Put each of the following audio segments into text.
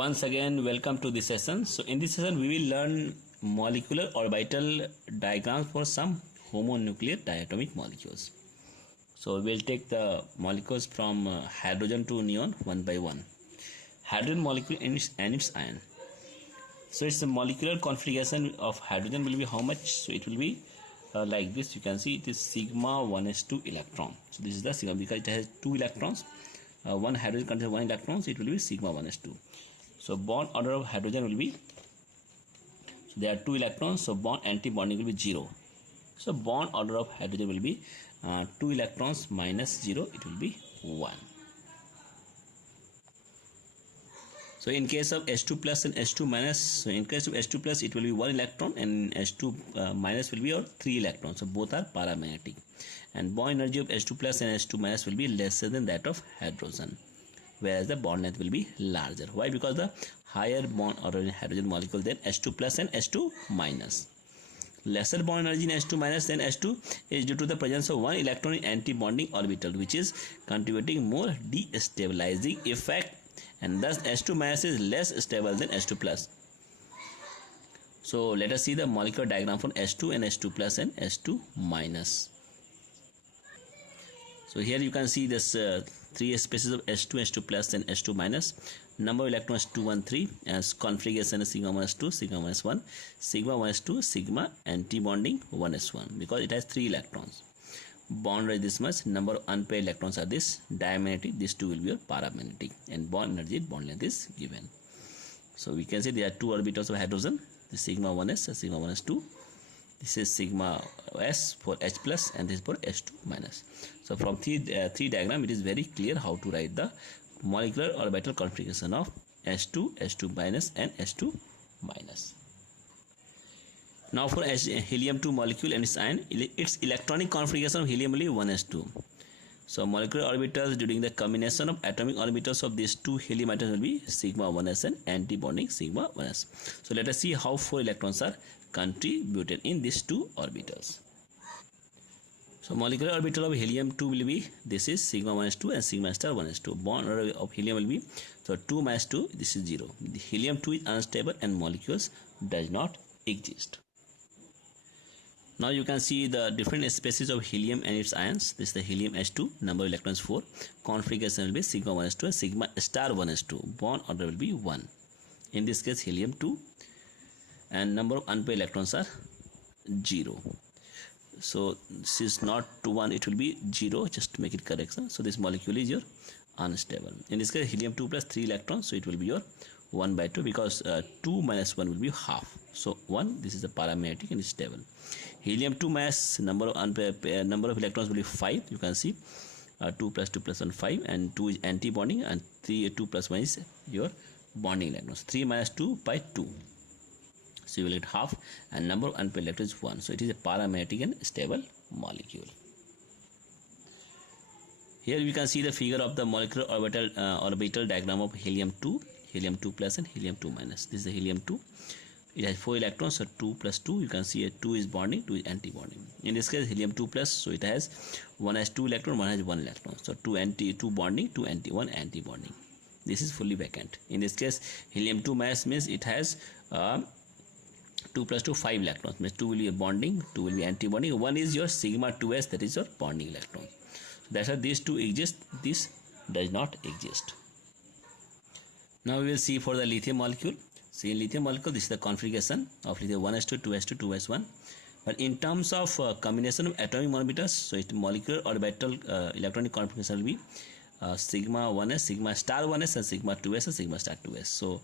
Once again, welcome to this session. So in this session, we will learn molecular orbital diagrams for some homonuclear diatomic molecules. So we will take the molecules from hydrogen to neon one by one. Hydrogen molecule and its ion. So its molecular configuration of hydrogen will be how much? So it will be like this. You can see it is sigma 1s2 electron. So this is the sigma because it has 2 electrons. One hydrogen contains 1 electron, so it will be sigma 1s2. So bond order of hydrogen will be, so there are 2 electrons, so bond anti-bonding will be 0. So bond order of hydrogen will be 2 electrons minus 0, it will be 1. So in case of H2 plus and H2 minus, so in case of H2 plus it will be 1 electron and H2 minus will be 3 electrons, so both are paramagnetic. And bond energy of H2 plus and H2 minus will be lesser than that of hydrogen, whereas the bond length will be larger. Why? Because the higher bond order in hydrogen molecule than H2 plus and H2 minus. Lesser bond energy in H2 minus than H2 is due to the presence of 1 electron in anti-bonding orbital, which is contributing more destabilizing effect, and thus H2 minus is less stable than H2 plus. So let us see the molecular diagram for H2 and H2 plus and H2 minus. So here you can see this 3 species of H2, H2 plus and H2 minus. Number of electrons 2, 1, 3, as configuration is sigma 1s2, sigma 1s1, sigma 1s2, sigma anti-bonding 1s1 because it has 3 electrons. Bond rate this much, number of unpaired electrons are this, diamagnetic, these 2 will be your paramagnetic, and bond energy, bond length is given. So we can say there are 2 orbitals of hydrogen, the sigma 1s and sigma 1s2. This is sigma s for H plus and this is for H2 minus. So from three diagram, it is very clear how to write the molecular orbital configuration of H2, H2 minus and H2 minus. Now for helium-2 molecule and its ion, its electronic configuration of helium will be 1s2. So molecular orbitals during the combination of atomic orbitals of these 2 helium atoms will be sigma 1s and anti-bonding sigma 1s. So let us see how 4 electrons are contributed in these 2 orbitals. So molecular orbital of helium-2 will be, this is sigma 1s2 and sigma star 1s2. Bond order of helium will be, so 2 minus 2, this is 0. The helium-2 is unstable and molecules does not exist. Now you can see the different species of helium and its ions. This is the helium H2, number of electrons 4. Configuration will be sigma 1s2 and sigma star 1s2. Bond order will be 1. In this case helium-2, and number of unpaired electrons are 0. So this is not 1, it will be 0, just to make it correction. So this molecule is your unstable. In this case helium-2 plus 3 electrons, so it will be your 1 by 2 because 2 minus 1 will be half. So 1, this is the paramagnetic and stable. Helium-2 mass, number of electrons will be 5. You can see 2 plus 2 plus 1, 5, and 2 is anti-bonding, and 2 plus 1 is your bonding electrons. 3 minus 2 by 2. So you will get half, and number of unpaired electrons is 1. So it is a paramagnetic and stable molecule. Here we can see the figure of the molecular orbital diagram of helium-2, helium-2 plus and helium-2 minus. This is the helium-2. It has 4 electrons, so 2 plus 2. You can see 2 is bonding, 2 is anti-bonding. In this case helium-2 plus, so it has 1 has 2 electron, 1 has 1 electron. So 2 bonding, 2 anti, 1 anti-bonding. This is fully vacant. In this case helium-2 mass means it has 2 plus 2, 5 electrons, means 2 will be bonding, 2 will be anti-bonding, 1 is your sigma 2s, that is your bonding electron. So that's why these 2 exist, this does not exist. Now we will see for the lithium molecule. See, in lithium molecule, this is the configuration of lithium 1s2, 2s2, 2s1. But in terms of combination of atomic orbitals, so its molecular orbital electronic configuration will be sigma 1s, sigma star 1s, and sigma 2s and sigma star 2s. So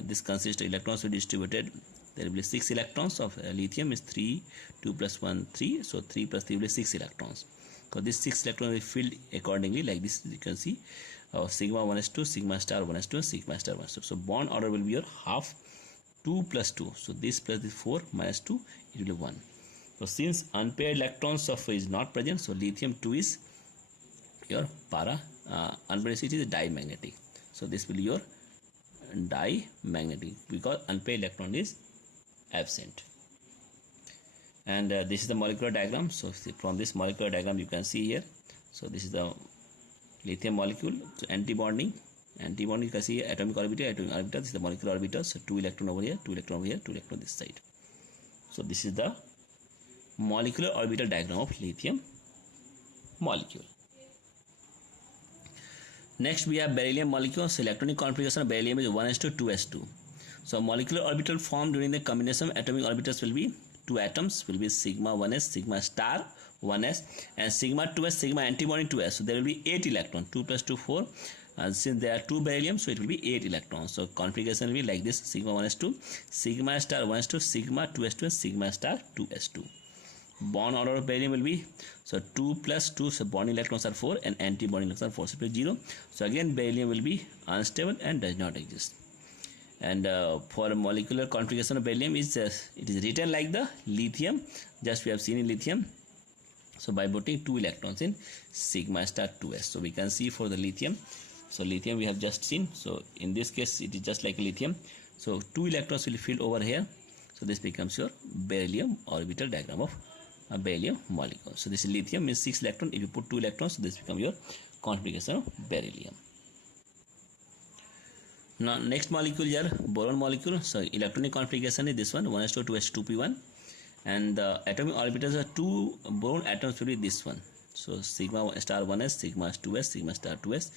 this consists of electrons will be distributed. There will be 6 electrons of lithium is 3, 2 plus 1, 3. So 3 plus 3 will be 6 electrons. So this 6 electrons will be filled accordingly like this. You can see sigma 1s2, sigma star 1s2, and sigma star 1s2. So bond order will be your half, 2 plus 2. So this plus this 4 minus 2, it will be 1. So since unpaired electrons of is not present, so lithium 2 is your unpaired it is dimagnetic. So this will be your dimagnetic because unpaired electron is absent. And this is the molecular diagram. So from this molecular diagram you can see here, so this is the lithium molecule, so anti-bonding and d bond you can see atomic orbital, this is the molecular orbital. So 2 electron over here, 2 electron over here, 2 electron this side. So this is the molecular orbital diagram of lithium molecule. Next we have beryllium molecule. So electronic configuration of beryllium is 1s2 2s2. So molecular orbital formed during the combination of atomic orbitals will be 2 atoms, will be sigma 1s, sigma star 1s, and sigma 2s, sigma antibonding 2s. So there will be 8 electrons, 2 plus 2 4. Since there are 2 beryllium, so it will be 8 electrons. So configuration will be like this: sigma 1s2, sigma star 1s2, sigma 2s2, and sigma star 2s2. Bond order of beryllium will be, so 2 plus 2, so bonding electrons are 4 and anti-bonding electrons are 4, so it will be 0. So again beryllium will be unstable and does not exist. And for molecular configuration of beryllium is it is written like the lithium, just we have seen in lithium. So by putting 2 electrons in sigma star 2s. So we can see for the lithium, so lithium we have just seen, so in this case it is just like lithium. So 2 electrons will fill over here, so this becomes your beryllium orbital diagram of a beryllium molecule. So this is lithium, means 6 electrons. If you put 2 electrons, so this becomes your configuration of beryllium. Now next molecule here, boron molecule. So electronic configuration is this one, 1s2 2s2 2p1, and the atomic orbitals are 2 boron atoms will be this one. So sigma star 1s, sigma 2s, sigma star 2s,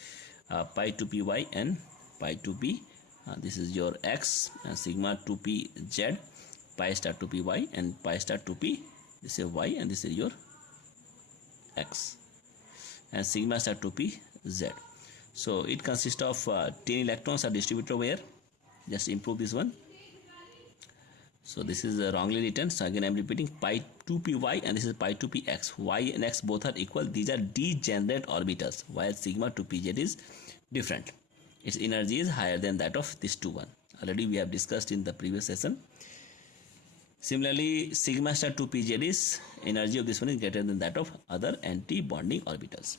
pi 2py and pi 2p. This is your x, and sigma 2pz, pi star 2py and pi star 2p. This is y and this is your x, and sigma star 2p z. So it consists of 10 electrons are distributed over here. Just improve this one. So this is wrongly written. So again I am repeating, pi 2py and this is pi 2px. Y and x both are equal. These are degenerate orbitals, while sigma 2pz is different. Its energy is higher than that of this 2 one. Already we have discussed in the previous session. Similarly, sigma star 2pz is energy of this one is greater than that of other anti-bonding orbitals.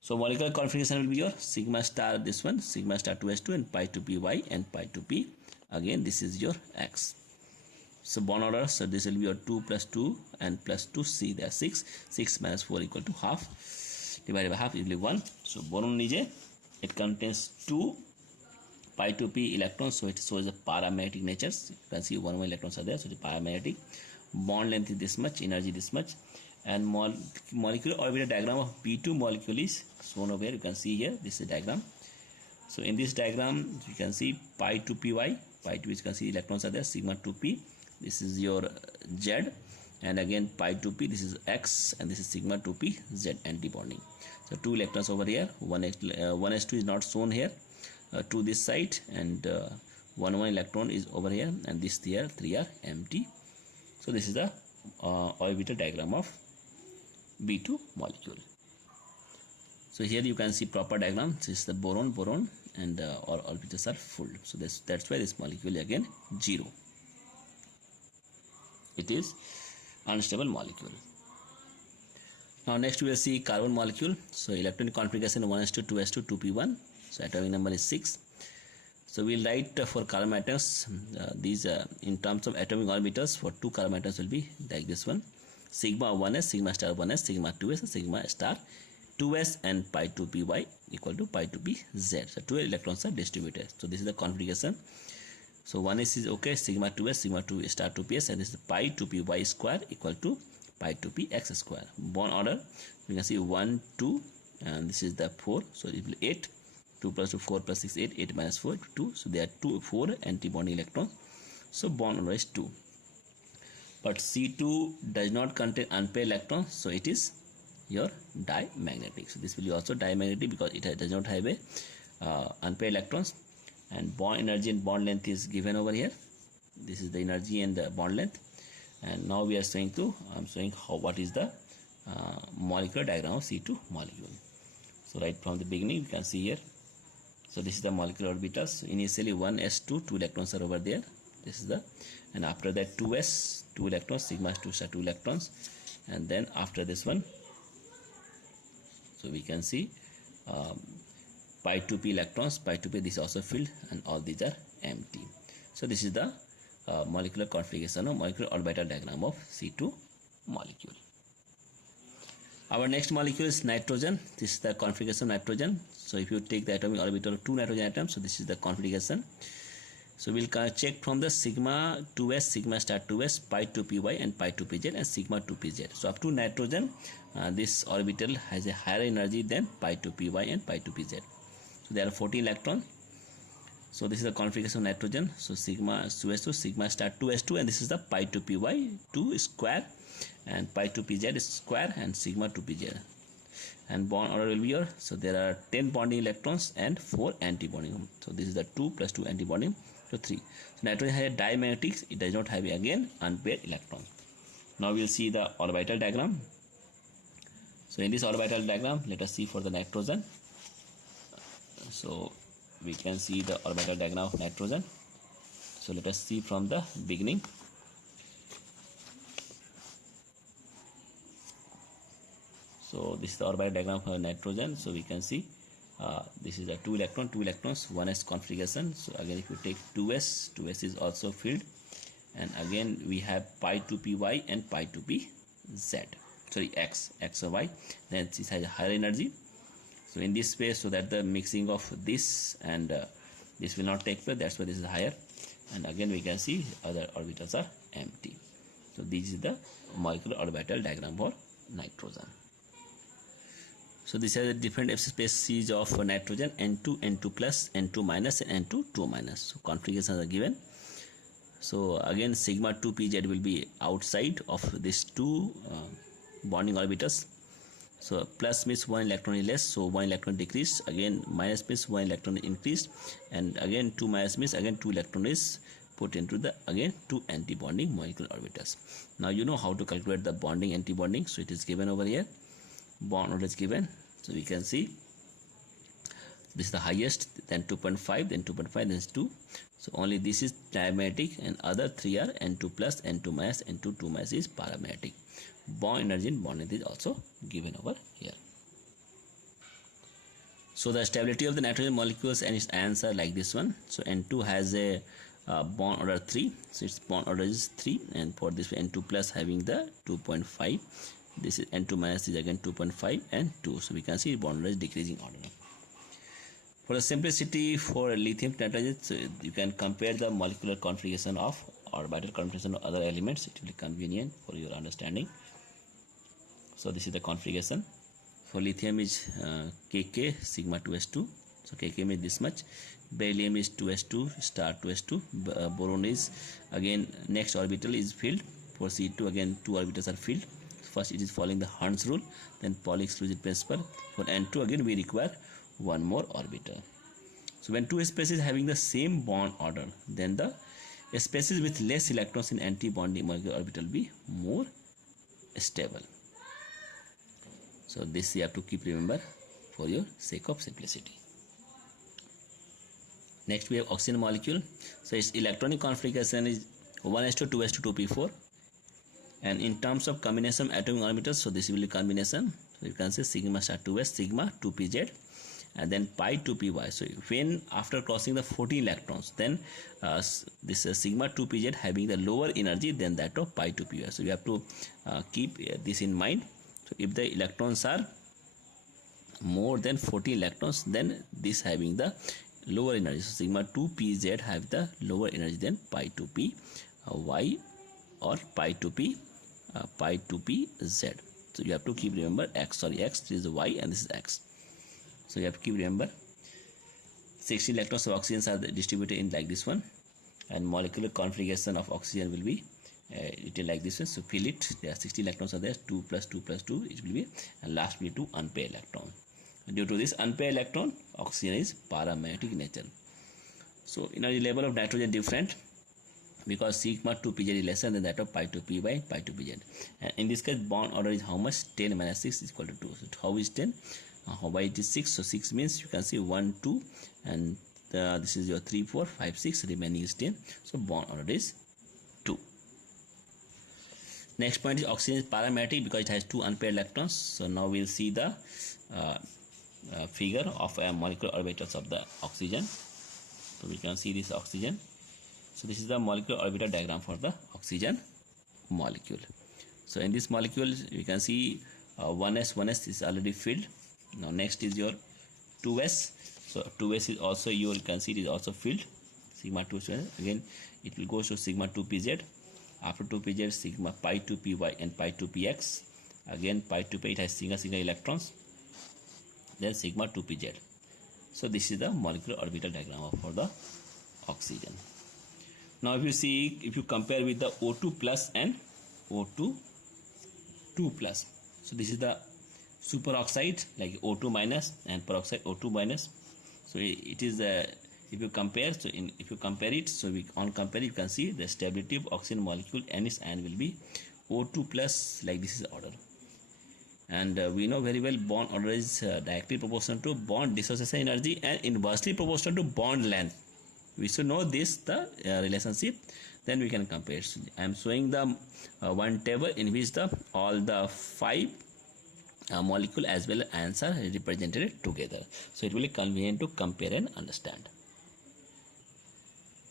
So molecular configuration will be your sigma star this one, sigma star 2s2 and pi 2py and pi 2p. Again this is your x. So bond order, so this will be your 2 plus 2 and plus 2, see there are 6. 6 minus 4 equal to half. Divided by half, it will be 1. So boron it contains 2 pi 2p electrons, so it shows the paramagnetic natures. You can see 1 electrons are there, so the paramagnetic. Bond length is this much, energy this much, and molecular orbital diagram of B2 molecule is shown over here. You can see here, this is the diagram. So in this diagram you can see pi 2py, pi 2, you can see electrons are there, sigma 2p, this is your z, and again pi 2p, this is x, and this is sigma 2p z anti-bonding. So 2 electrons over here, 1s2 is not shown here. To this side, and 1 electron is over here, and this here 3 are empty. So this is the orbital diagram of B2 molecule. So here you can see proper diagram. This is the boron, and our orbitals are full. So that's why this molecule again 0. It is unstable molecule. Now next we will see carbon molecule. So electronic configuration 1s2 2s2 2p1. So atomic number is 6. So we'll write for carbon atoms these in terms of atomic orbitals. For 2 carbon atoms will be like this one: sigma 1s, sigma star 1s, sigma 2s, and sigma star 2s, and pi 2py equal to pi 2pz. So 2 electrons are distributed. So this is the configuration. So 1s is okay, sigma 2s, sigma 2 star 2ps, and this is pi 2py square equal to pi 2px square. Bond order, you can see 1 2, and this is the 4, so it will be 8. 2 plus 2 4 plus 6 8, 8 minus 4 2. So there are 4 anti-bonding electrons. So bond order is 2. But C2 does not contain unpaired electrons, so it is your diamagnetic. So this will be also diamagnetic because it does not have a unpaired electrons. And bond energy and bond length is given over here. This is the energy and the bond length. And now we are showing what is the molecular diagram of C2 molecule. So right from the beginning you can see here. So this is the molecular orbitals. So initially 1s2, 2 electrons are over there. This is the, and after that 2s, 2 electrons, sigma 2 star 2 electrons, and then after this one, so we can see pi 2p electrons, pi 2p, this is also filled, and all these are empty. So this is the molecular configuration of molecular orbital diagram of C2 molecule. Our next molecule is nitrogen. This is the configuration of nitrogen. So if you take the atomic orbital of two nitrogen atoms, so this is the configuration. So we'll check from the sigma 2s, sigma star 2s, pi 2 py and pi 2 pz and sigma 2 pz. So up to nitrogen, this orbital has a higher energy than pi 2 py and pi 2 pz. So there are 14 electrons. So this is the configuration of nitrogen. So sigma 2s2, sigma star 2s2, and this is the pi 2 py 2 square and pi 2 pz square and sigma 2 pz. And bond order will be here. So there are 10 bonding electrons and 4 anti-bonding. So this is the 2 plus 2 anti-bonding. So 3. So nitrogen has a dimagnetics. It does not have again unpaired electrons. Now we will see the orbital diagram. So in this orbital diagram, let us see for the nitrogen. So we can see the orbital diagram of nitrogen. So let us see from the beginning. So this is the orbital diagram for nitrogen. So we can see this is a two electrons, one is configuration. So again, if you take 2s is also filled, and again we have pi 2 py and pi 2 pz. Sorry, x or y. Then this has a higher energy. So in this way, so that the mixing of this and this will not take place. That's why this is higher. And again we can see other orbitals are empty. So this is the molecular orbital diagram for nitrogen. So these are the different species of nitrogen: N2, N2 plus, N2 minus, and N2, 2 minus. So configurations are given. So again, sigma 2 pz will be outside of these two bonding orbitals. So plus means 1 electron is less, so 1 electron decreased. Again minus means 1 electron increased, and again 2 minus means again 2 electron is put into the again 2 anti-bonding molecular orbitals. Now you know how to calculate the bonding anti-bonding. So it is given over here. Bond order is given. So we can see this is the highest, then 2.5, then 2.5, then 2. So only this is diamagnetic, and other three are N2 plus, N2 minus, N2, 2 minus is paramagnetic. Bond energy and bond energy is also given over here. So the stability of the nitrogen molecules and its ions are like this one. So N2 has a bond order 3, so its bond order is 3, and for this N2 plus having the 2.5. This is N2 minus is again 2.5 and 2. So we can see bond order is decreasing order. For the simplicity for lithium nitrogen, so you can compare the molecular configuration of orbital configuration of other elements. It will be convenient for your understanding. So this is the configuration. For lithium is Kk sigma 2s2. So Kk means this much. Beryllium is 2s2 star 2s2. Boron is again next orbital is filled. For C2 again 2 orbitals are filled. First it is following the Hund's rule, then Pauli exclusive principle. For N2 again we require one more orbital. So when two species having the same bond order, then the species with less electrons in anti-bonding molecular orbital will be more stable. So this you have to keep remember for your sake of simplicity. Next we have oxygen molecule. So its electronic configuration is 1s2 2s2 2p4. And in terms of combination of atomic orbitals, so this will be combination. So you can say sigma star 2s, sigma 2 pz, and then pi 2 py. So when after crossing the 14 electrons, then this sigma 2 pz having the lower energy than that of pi 2 py. So you have to keep this in mind. So if the electrons are more than 14 electrons, then this having the lower energy. So sigma 2 pz have the lower energy than pi 2 py or pi 2 p. Pi 2p z. So you have to keep remember x, this is y and this is x. So you have to keep remember 16 electrons of oxygen are distributed in like this one, and molecular configuration of oxygen will be written like this one. So fill it, there are 16 electrons are there, 2 plus 2 plus 2 it will be, and last will be 2 unpaired electron. Due to this unpaired electron, oxygen is paramagnetic nature. So energy level of nitrogen different, because sigma 2 pz is lesser than that of pi 2 p by pi 2 pz. And in this case bond order is how much? 10 minus 6 is equal to 2. So how is 10? Why it is 6? So 6 means you can see 1 2, and this is your 3 4 5 6, remaining is 10. So bond order is 2. Next point is oxygen is paramagnetic because it has 2 unpaired electrons. So now we will see the figure of molecular orbitals of the oxygen. So we can see this oxygen. So this is the molecular orbital diagram for the oxygen molecule. So in this molecule you can see 1s is already filled. Now next is your 2s. So 2s is also, you can see it is also filled. Sigma 2 again it will go to sigma 2pz. After 2pz, sigma pi 2py and pi 2px. Again pi 2p, it has single electrons. Then sigma 2pz. So this is the molecular orbital diagram for the oxygen. Now if you see, if you compare with the O2 plus and O2 2 plus, so this is the superoxide, like O2 minus, and peroxide O2 minus. So it is if you compare, so if you compare it, so on compare you can see the stability of oxygen molecule and its ion will be O2 plus, like this is order. And we know very well bond order is directly proportional to bond dissociation energy and inversely proportional to bond length. We should know this, the relationship, then we can compare. So I am showing the one table in which all the 5 molecule as well as ions are represented together. So it will be convenient to compare and understand.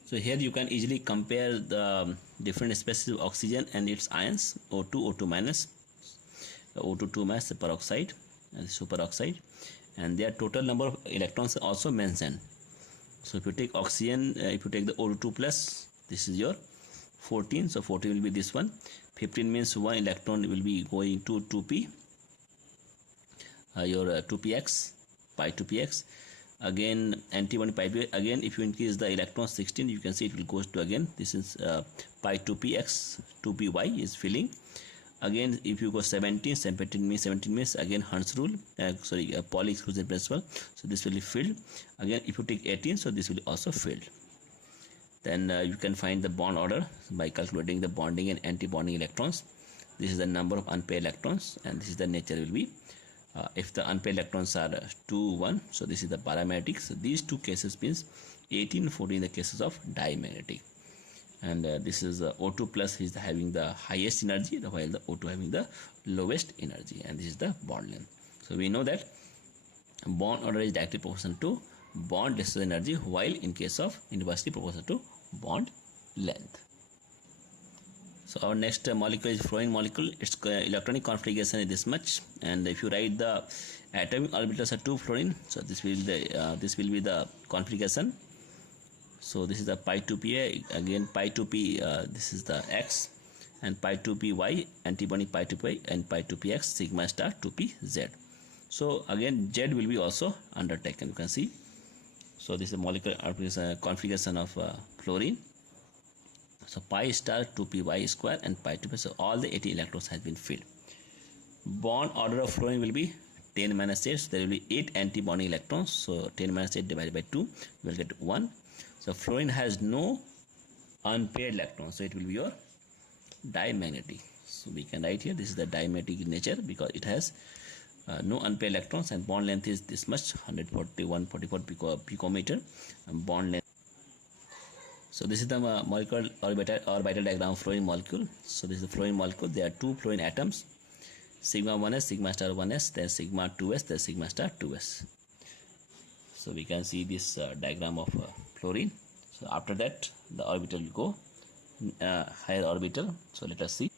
So here you can easily compare the different species of oxygen and its ions, O2, O2 minus, O2 2 minus, the peroxide and superoxide, and their total number of electrons are also mentioned. So if you take oxygen, if you take the O2 plus, this is your 14, so 14 will be this one. 15 means 1 electron will be going to 2p, your 2px, pi 2px. Again anti-body pi 2, again if you increase the electron 16, you can see it will goes to, again this is pi 2px, 2py is filling. Again if you go 17 means again Hund's rule, Pauli exclusion principle, so this will be filled. Again if you take 18, so this will also filled. Then you can find the bond order by calculating the bonding and anti-bonding electrons. This is the number of unpaired electrons, and this is the nature will be if the unpaired electrons are 2 1, so this is the paramagnetic. So these two cases means 18 14 the cases of dimagnetic. And this is O2 plus is having the highest energy, while the O2 having the lowest energy, and this is the bond length. So we know that bond order is directly proportional to bond dissociation energy, while in case of inversely proportional to bond length. So our next molecule is fluorine molecule. Its electronic configuration is this much, and if you write the atomic orbitals are 2 fluorine, so this will be the configuration. So this is the pi 2p, again pi 2p, this is the x, and pi 2py, antibody pi 2p and pi 2px, sigma star 2pz. So again z will be also undertaken, you can see. So this is the molecular configuration of fluorine. So pi star 2py square and pi 2p, so all the 80 electrons has been filled. Bond order of fluorine will be 10 minus 8, so there will be 8 anti-bonding electrons, so 10 minus 8 divided by 2, we will get 1. So fluorine has no unpaired electrons, so it will be your dimagnetic. So we can write here, this is the dimagnetic nature because it has no unpaired electrons, and bond length is this much, 141.44 picometer, and bond length. So this is the molecular orbital diagram of fluorine molecule. So this is the fluorine molecule. There are 2 fluorine atoms, sigma 1s, sigma star 1s, then sigma 2s, then sigma star 2s. So we can see this diagram of fluorine. So after that the orbital will go higher orbital. So let us see.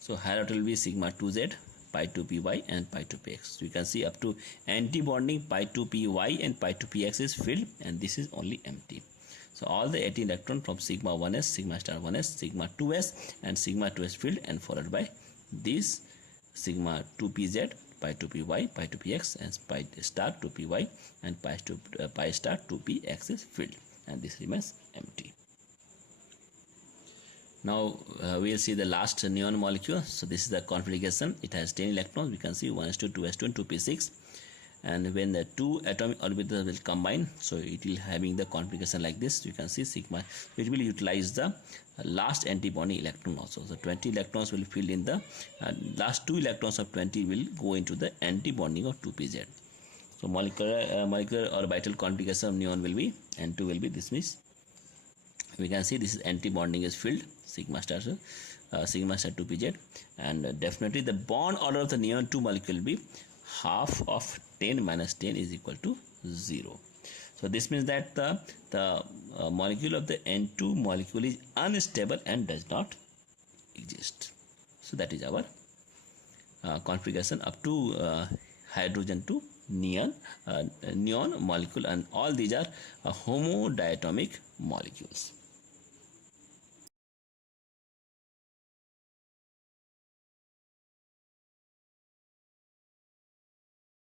So higher orbital will be sigma 2z, pi 2py and pi 2px. So you can see up to anti-bonding pi 2py and pi 2px is filled, and this is only empty. So all the 18 electron from sigma 1s, sigma star 1s, sigma 2s and sigma 2s filled, and followed by these sigma 2pz, pi 2py, pi 2px and pi star 2py and pi star 2px is filled, and this remains empty. Now we will see the last neon molecule. So this is the configuration. It has 10 electrons. We can see 1s2, 2s2 and 2p6. And when the 2 atomic orbitals will combine, so it will having the configuration like this. You can see sigma. It will utilize the last anti-bonding electron also. So 20 electrons will fill in the last 2 electrons of 20 will go into the anti-bonding of 2pz. So molecular orbital configuration of neon will be N2 will be this means. We can see this is anti-bonding is filled, sigma star 2pz, and definitely the bond order of the neon 2 molecule will be half of 10 minus 10 is equal to 0. So this means that the molecule of the N2 molecule is unstable and does not exist. So that is our configuration up to hydrogen to neon molecule, and all these are homodiatomic molecules.